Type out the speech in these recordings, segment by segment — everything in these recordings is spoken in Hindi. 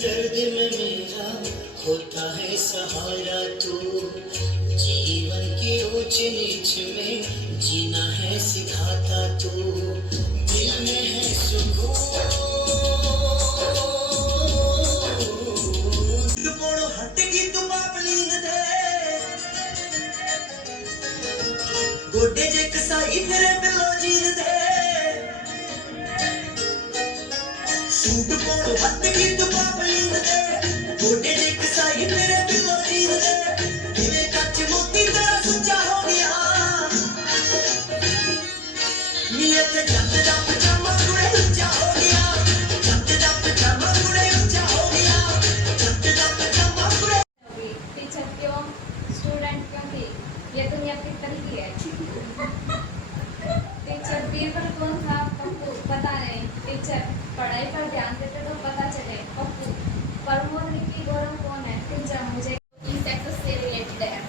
दर्द में मेरा होता है सहारा तू, जीवन की ऊंच नीच में जीना है सिखाता तू, दिल में है सुकून हटगी तू पापलीन दे गोडे जे कसाई फिरे बिलो जीन दे सूट पोड़ हटगी तू पापलीन दे गोडे जे कसाई फिरे बिलो जीन दे तेरे कच्च मोती तेरा सुच्चा हो गया नीयत जब दा पजामा कुड़े ऊंचा हो गया जब दा पजामा कुड़े ऊंचा हो गया जब दा पजामा कुड़े टीचर क्यों स्टूडेंट क्यों थी ये दुनिया कितनी की है टीचर बीरबल कौन था पप्पू पता नहीं टीचर पढ़ाई पर ध्यान देते तो पता चले पप्पू प्रमोद की गौरव कौन है टीचर मुझे सेक्स से रिलेटेड है।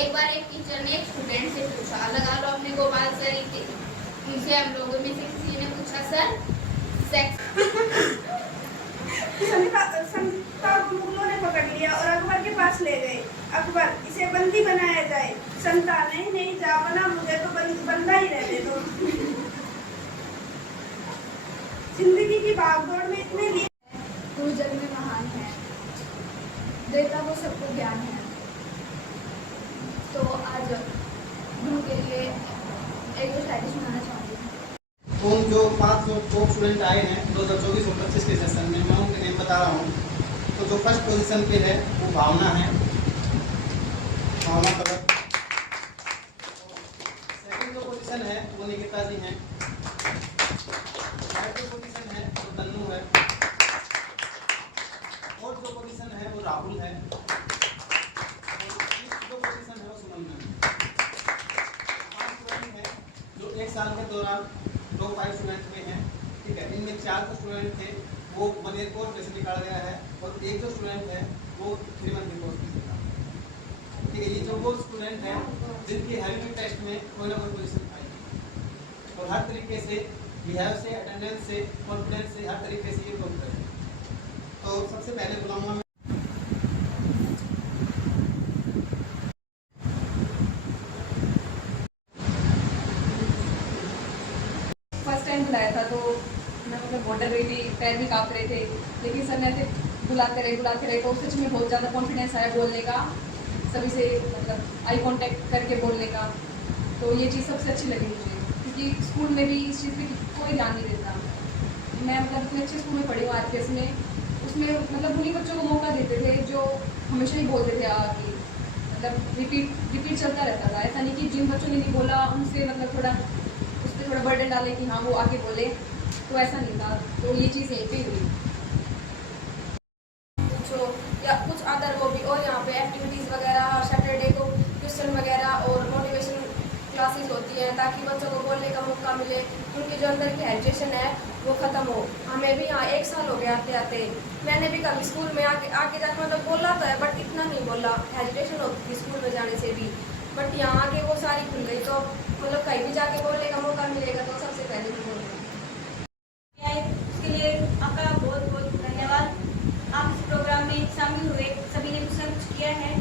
एक बार एक टीचर ने एक स्टूडेंट से पूछा लगा लो अपने गोपाल सर थे उनसे हम लोगों में से किसी ने पूछा सर सेक्स संता को मुगलों ने पकड़ लिया और अकबर के पास ले गए। अकबर इसे बंदी बनाया जाए। संता नहीं जा बना मुझे तो बंदा ही रहने दो। जिंदगी की भागदौड़ में इतने लिए गुरु जग में महान है देता वो सबको ज्ञान है। तो आज गुरु के लिए एक दो शायरी सुनाना चाहूँगी। तो जो 5 टॉप स्टूडेंट आए हैं 2024-25 के सेशन में मैं उनके नेम बता रहा हूँ। तो जो फर्स्ट पोजीशन पे है वो भावना है, भावना कलर। सेकंड जो पोजीशन है वो निकिता जी हैं। थर्ड जो पोजीशन है वो तन्नू है। फोर्थ जो पोजीशन है वो राहुल है। जो पोजीशन है वो सुमन है। 5 स्टूडेंट हैं जो एक साल के दौरान टॉप 5 स्टूडेंट में हैं। ठीक है, इनमें 4 जो स्टूडेंट थे वो मनेरकोट में से निकाला गया है और एक जो स्टूडेंट है वो श्रीमंत कोर्स में से था। ठीक है, ये जो वो स्टूडेंट हैं जिनकी हेल्पिंग टेस्ट में कोई ना कोई पोजीशन आई और हर तरीके से बिहेव से अटेंडेंस से कॉन्फिडेंस से हर तरीके से ये टॉप करें। तो सबसे पहले बुलाऊंगा मैं फर्स्ट टाइम बुलाया था तो मैं मतलब बहुत डर रही थी, पैर भी काँप रहे थे, लेकिन सर ने ऐसे बुलाते रहे तो सच में बहुत ज़्यादा कॉन्फिडेंस आया बोलने का, सभी से मतलब आई कांटेक्ट करके बोलने का। तो ये चीज़ सबसे अच्छी लगी मुझे क्योंकि स्कूल में भी इस चीज़ पे कोई ध्यान नहीं देता। मैं मतलब इतने अच्छे स्कूल में पढ़ी हूँ आरपीएस में, उसमें मतलब उन्हीं बच्चों को मौका देते थे जो हमेशा ही बोलते थे कि मतलब रिपीट चलता रहता था। ऐसा नहीं कि जिन बच्चों ने नहीं बोला उनसे मतलब थोड़ा बर्डन डाले कि हाँ वो आगे बोले, तो ऐसा नहीं था। तो ये चीज़ यहीं पे हुई जो या कुछ अदर वो भी और यहाँ पे एक्टिविटीज़ वगैरह सैटरडे को क्वेश्चन वगैरह और मोटिवेशन क्लासेस होती हैं ताकि बच्चों को बोलने का मौका मिले, उनके जो अंदर की हेजिटेशन है वो ख़त्म हो। हमें भी यहाँ 1 साल हो गया आते आते, मैंने भी कभी स्कूल में आके जाकर मतलब बोला तो है बट इतना नहीं बोला, हेजिटेशन होती थी स्कूल में जाने से भी, बट यहाँ आके वो सारी खुल गई। तो मतलब कहीं भी जाके बोलने का मौका मिलेगा तो सबसे पहले भी बोलूँगा। उसके लिए आपका बहुत बहुत धन्यवाद। आप इस प्रोग्राम में शामिल हुए, सभी ने कुछ ना कुछ किया है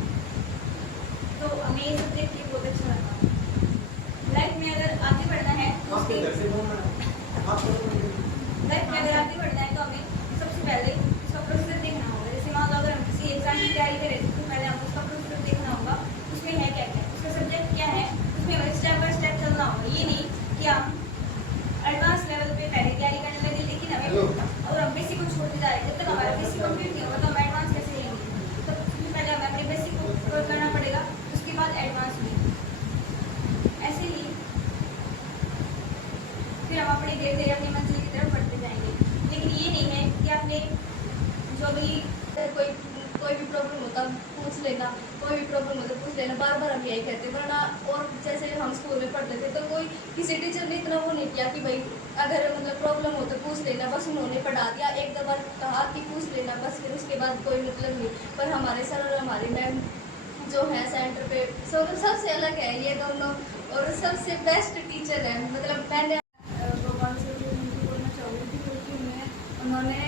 तो हमें ये सब देख के बहुत अच्छा लगा। लाइफ में अगर आगे बढ़ना है तो हमें सबसे पहले उसका प्रोसेस देखना होगा। जैसे मान लो अगर हम किसी एग्जाम की तैयारी करें तो पहले हमको उसका प्रोसेस देखना होगा, उसमें है क्या क्या, उसका सब्जेक्ट क्या है, उसमें हमें स्टेप बाय स्टेप चलना होगा। ये नहीं कि हम एडवांस लेवल पे पहले तैयारी करने लगे लेकिन हमें और हम बेसिक को छोड़ते जा रहे हैं। जब तक हमारा बेसिक कंप्लीट नहीं होगा तो हम एडवांस कैसे लेंगे। तो सबसे पहले हमें अपने बेसिक को कवर करना पड़ेगा, उसके बाद एडवांस में। ऐसे ही फिर हम अपनी धीरे धीरे अपनी मंजिल की तरफ बढ़ते हैं। किया कि भाई अगर मतलब प्रॉब्लम हो तो पूछ लेना, बस उन्होंने पढ़ा दिया, एक दो बार कहा कि पूछ लेना बस, फिर उसके बाद कोई मतलब नहीं। पर हमारे सर और हमारी मैम जो है सेंटर पे सबसे अलग है ये दोनों, और सबसे बेस्ट टीचर है। मतलब मैंने गोपाल सर को उनको बोलना चाहूँगी थी, क्योंकि उन्होंने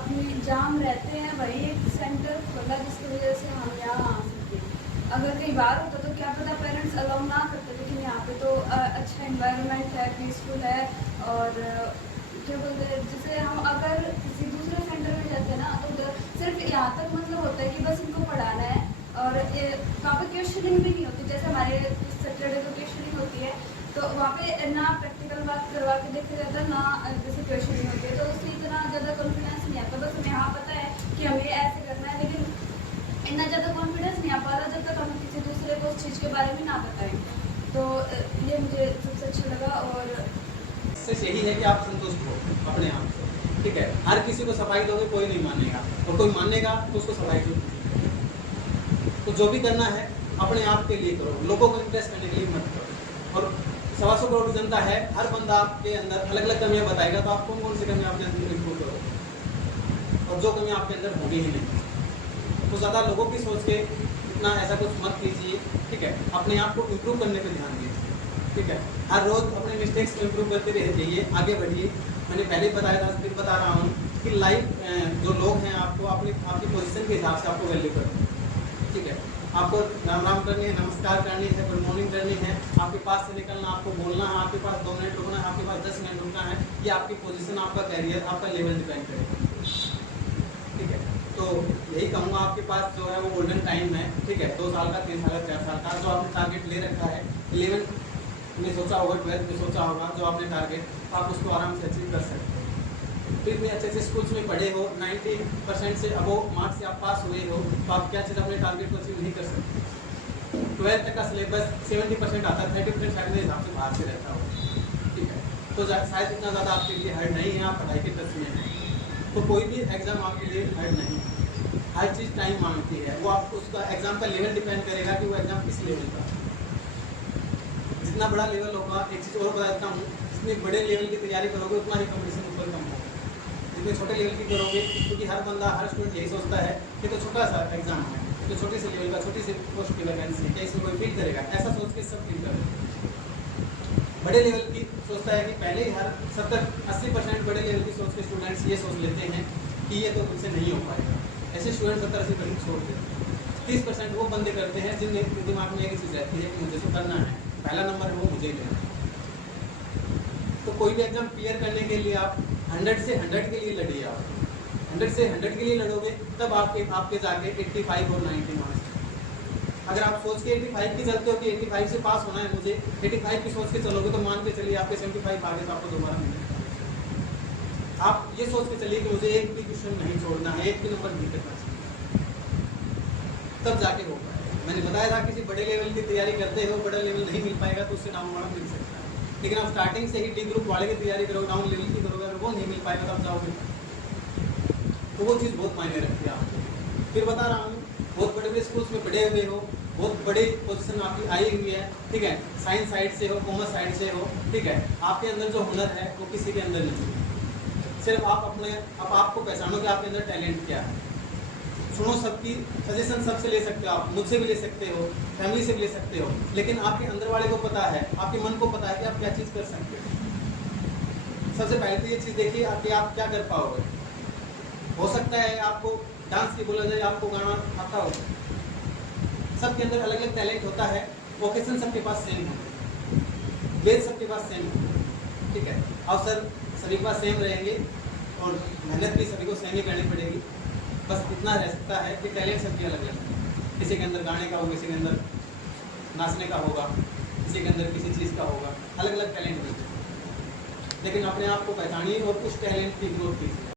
अपनी जाम रहते हैं वही एक सेंटर खोला जिसकी वजह से हम यहाँ आ सकते हैं। अगर कई बार होता तो क्या पता पेरेंट्स अलाउ ना करते, लेकिन यहाँ पे तो अच्छा इन्वायरमेंट है, पीसफुल है। और क्या बोलते हैं, जैसे हम अगर किसी दूसरे सेंटर में जाते हैं ना तो उधर सिर्फ यहाँ तक मतलब होता है कि बस इनको पढ़ाना है, और वहाँ पे क्वेश्चनिंग भी नहीं होती। जैसे हमारे सैटरडे को क्वेश्चनिंग होती है तो वहाँ पे ना प्रैक्टिकल बात करवा के देखा जाता है, ना जैसे क्वेश्चनिंग होती है, तो उससे इतना ज़्यादा कॉन्फिडेंस नहीं आता। बस हमें यहाँ पता है कि हमें ऐसे करना है, लेकिन इतना ज़्यादा कॉन्फिडेंस नहीं आ पा रहा जब तक हम किसी दूसरे को उस चीज़ के बारे में ना बताएं। तो ये मुझे सबसे अच्छा लगा। और सिर्फ यही है कि आप संतुष्ट हो अपने आप से, ठीक है। हर किसी को सफाई दोगे कोई नहीं मानेगा, और कोई मानेगा तो उसको सफाई दो। तो जो भी करना है अपने आप के लिए करो, लोगों को इम्प्रेस करने के लिए मत करो। और 125 करोड़ जनता है, हर बंदा आपके अंदर अलग अलग कमियां बताएगा, तो आप कौन सी कमियां अपने अंदर इम्प्रूव करो, और जो कमियां आपके अंदर होगी ही नहीं। तो ज़्यादा लोगों की सोच के इतना ऐसा कुछ मत कीजिए, ठीक है। अपने आप को इम्प्रूव करने पर ध्यान दीजिए, ठीक है। हर रोज़ अपने मिस्टेक्स को इम्प्रूव करते रह जाइए, आगे बढ़िए। मैंने पहले ही बताया था, फिर बता रहा हूँ कि लाइफ जो लोग हैं आपको आपकी पोजीशन के हिसाब से आपको वैल्यू करते हैं, ठीक है। आपको राम राम करनी है, नमस्कार करनी है, गुड मॉर्निंग करनी है, आपके पास से निकलना, आपको बोलना है, आपके पास 2 मिनट रुकना है, आपके पास 10 मिनट रुकना है, ये आपकी पोजीशन, आपका कैरियर, आपका लेवल डिपेंड करेगा, ठीक है। तो यही कहूँगा, आपके पास जो है वो गोल्डन टाइम है, ठीक है। 2 साल का, 3 साल का, 4 साल का जो आपने टारगेट ले रखा है, 11 में सोचा होगा, 12 में सोचा होगा, जो आपने टारगेट, आप उसको आराम से अचीव कर सकते हैं। फिर भी अच्छे स्कूल्स में पढ़े हो, 90% से अबोव मार्क्स से आप पास हुए हो, तो आप क्या चीज़ अपने टारगेट को अचीव नहीं कर सकते। 12th तक का सिलेबस 70% आता है, 30% शायद मेरे हिसाब से बाहर से रहता हो, ठीक है। तो शायद इतना ज़्यादा आपके लिए हार्ड नहीं है, आप पढ़ाई के टच में हैं, तो कोई भी एग्ज़ाम आपके लिए हार्ड नहीं है। हर चीज़ टाइम मांगती है, वो आप उसका एग्ज़ाम का लेवल डिपेंड करेगा कि वो एग्ज़ाम किस लेवल का। जितना बड़ा लेवल होगा, एक चीज़ और बता देता हूँ, जितनी बड़े लेवल की तैयारी करोगे उतना ही कंपटीशन ऊपर कम होगा। जितने छोटे लेवल की करोगे, क्योंकि हर बंदा, हर स्टूडेंट यही सोचता है कि तो छोटा सा एग्जाम है, तो छोटे से लेवल का, छोटी सी पोस्ट की वैकेंसी, क्या इसमें कोई फील करेगा, ऐसा सोच के सब फील करेगा। बड़े लेवल की सोचता है कि पहले ही हर 70-80% बड़े लेवल की सोच के स्टूडेंट्स ये सोच लेते हैं कि ये तो मुझसे नहीं हो पाएगा। ऐसे स्टूडेंट 70-80% छोड़ देते हैं। 30% वो बंदे करते हैं जिनके दिमाग में एक चीज़ रहती है कि मुझे तो करना है, पहला नंबर है वो मुझे ही लेना है। तो कोई भी एग्जाम क्लियर करने के लिए आप 100 से 100 के लिए लड़िए। आप 100 से 100 के लिए लड़ोगे तब आपके जाके 85 और 90 मार्क्स। अगर आप सोच के 85 की चलते हो कि 85 से पास होना है मुझे, 85 की सोच के चलोगे तो मान के चलिए आपके 75 आगे तो आपको दोबारा मिलेगा। आप ये सोच के चलिए कि मुझे एक भी क्वेश्चन नहीं छोड़ना है, एक भी नंबर नहीं करना चाहिए, तब जाके हो पाएगा। मैंने बताया था किसी बड़े लेवल की तैयारी करते हो, बड़ा लेवल नहीं मिल पाएगा तो उससे डाउन वाला मिल सकता है, लेकिन आप स्टार्टिंग से ही डी ग्रुप वाले की तैयारी करोगे, डाउन लेवल की करोगे, अगर वो नहीं मिल पाएगा तब जाओगे तो वो चीज़ बहुत मायने रखती है आपको। फिर बता रहा हूँ, बहुत बड़े बड़े स्कूल्स में पढ़े हुए हो, बहुत बड़ी पोजीशन आपकी आई हुई है, ठीक है, साइंस साइड से हो, कॉमर्स साइड से हो, ठीक है, आपके अंदर जो हुनर है वो किसी के अंदर नहीं है। सिर्फ आप आपको पहचानो कि आपके अंदर टैलेंट क्या है। सुनो सबकी सजेशन, सबसे ले सकते हो आप, मुझसे भी ले सकते हो, फैमिली से भी ले सकते हो, लेकिन आपके अंदर वाले को पता है, आपके मन को पता है कि आप क्या चीज़ कर सकते हो। सबसे पहले तो ये चीज़ देखिए आप क्या कर पाओगे। हो सकता है आपको डांस की बोला जाए, आपको गाना आता हो, सबके अंदर अलग अलग टैलेंट होता है, वोकेशन सबके पास सेम है, बेस सबके पास सेम है, ठीक है, अवसर सभी के पास सेम रहेंगे और मेहनत भी सभी को सेम ही करनी पड़ेगी। बस इतना रह सकता है कि टैलेंट सबके अलग अलग है, किसी के अंदर गाने का होगा, किसी के अंदर नाचने का होगा, किसी के अंदर किसी चीज़ का होगा, अलग अलग टैलेंट होते हैं, लेकिन अपने आप को पहचानिए और उस टैलेंट की ग्रोथ कीजिए।